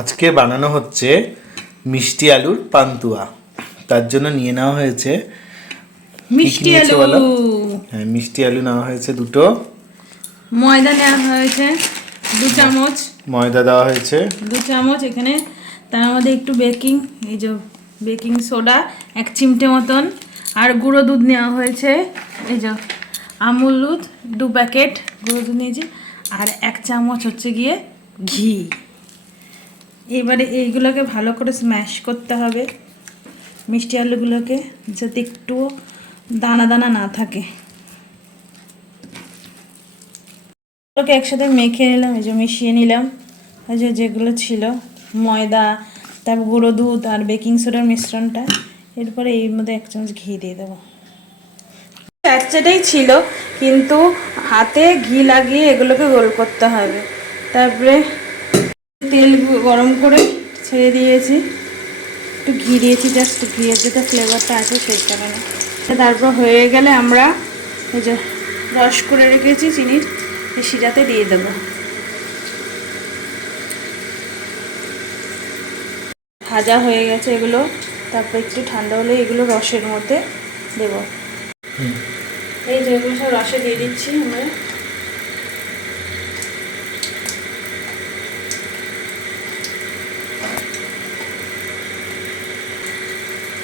আজকে বানানো হচ্ছে মিষ্টি আলুর পান্তুয়া। তার জন্য নিয়ে নেওয়া হয়েছে মিষ্টি আলু। হ্যাঁ, মিষ্টি আলু নেওয়া হয়েছে দুটো। ময়দা নেওয়া হয়েছে 2 চামচ। ময়দা দেওয়া হয়েছে 2 চামচ এখানে। তার মধ্যে একটু বেকিং, এই যে বেকিং সোডা 1 চিমটে মতন। আর গুঁড়ো দুধ নেওয়া হয়েছে, এই যে আমুল দুধ 2 প্যাকেট গুঁড়ো দুধ নিয়েছি। আর 1 চামচ হচ্ছে গিয়ে ঘি। এবারে এইগুলোকে ভালো করে স্ম্যাশ করতে হবে, মিষ্টি আলুগুলোকে, যাতে একটু দানা দানা না থাকে। ওকে একসাথে মেখে নিলাম, এই যে মিশিয়ে নিলাম। এই যে যেগুলো ছিল ময়দা, তারপর গুঁড়ো দুধ আর বেকিং সোডার মিশ্রণটা। এরপরে এর মধ্যে 1 চামচ ঘি দিয়ে দেবো। একটাই ছিল, কিন্তু হাতে ঘি লাগিয়ে এগুলোকে গোল করতে হবে। তারপরে তেল গরম করে ছেড়ে দিয়েছি, একটু ঘি দিয়েছি, জাস্ট ঘিয়ের যেটা ফ্লেভারটা আছে সেই কারণে। তারপর হয়ে গেলে আমরা এই যে রস করে রেখেছি চিনির, এই শিরাতে দিয়ে দেবো। ভাজা হয়ে গেছে এগুলো, তারপর একটু ঠান্ডা হলে এগুলো রসের মধ্যে দেবো। এই যে এগুলো সব রসে দিয়ে দিচ্ছি আমরা।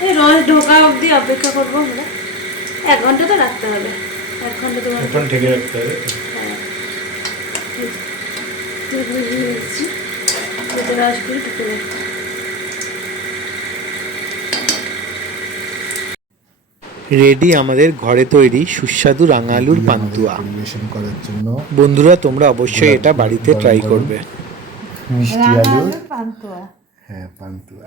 এই রস ঢোকা অবধি অপেক্ষা করবো আমরা। 1 ঘন্টা তো রাখতে হবে, 1 ঘন্টা তোমার এখন ঢেকে রাখতে হবে। হ্যাঁ, রসগুলো ঢুকে যাবে। রেডি আমাদের ঘরে তৈরি সুস্বাদু রাঙা আলুর পান্তুয়া পরিবেশন করার জন্য। বন্ধুরা, তোমরা অবশ্যই এটা বাড়িতে ট্রাই করবে। মিষ্টি আলুর পান্তুয়া। হ্যাঁ, পান্তুয়া।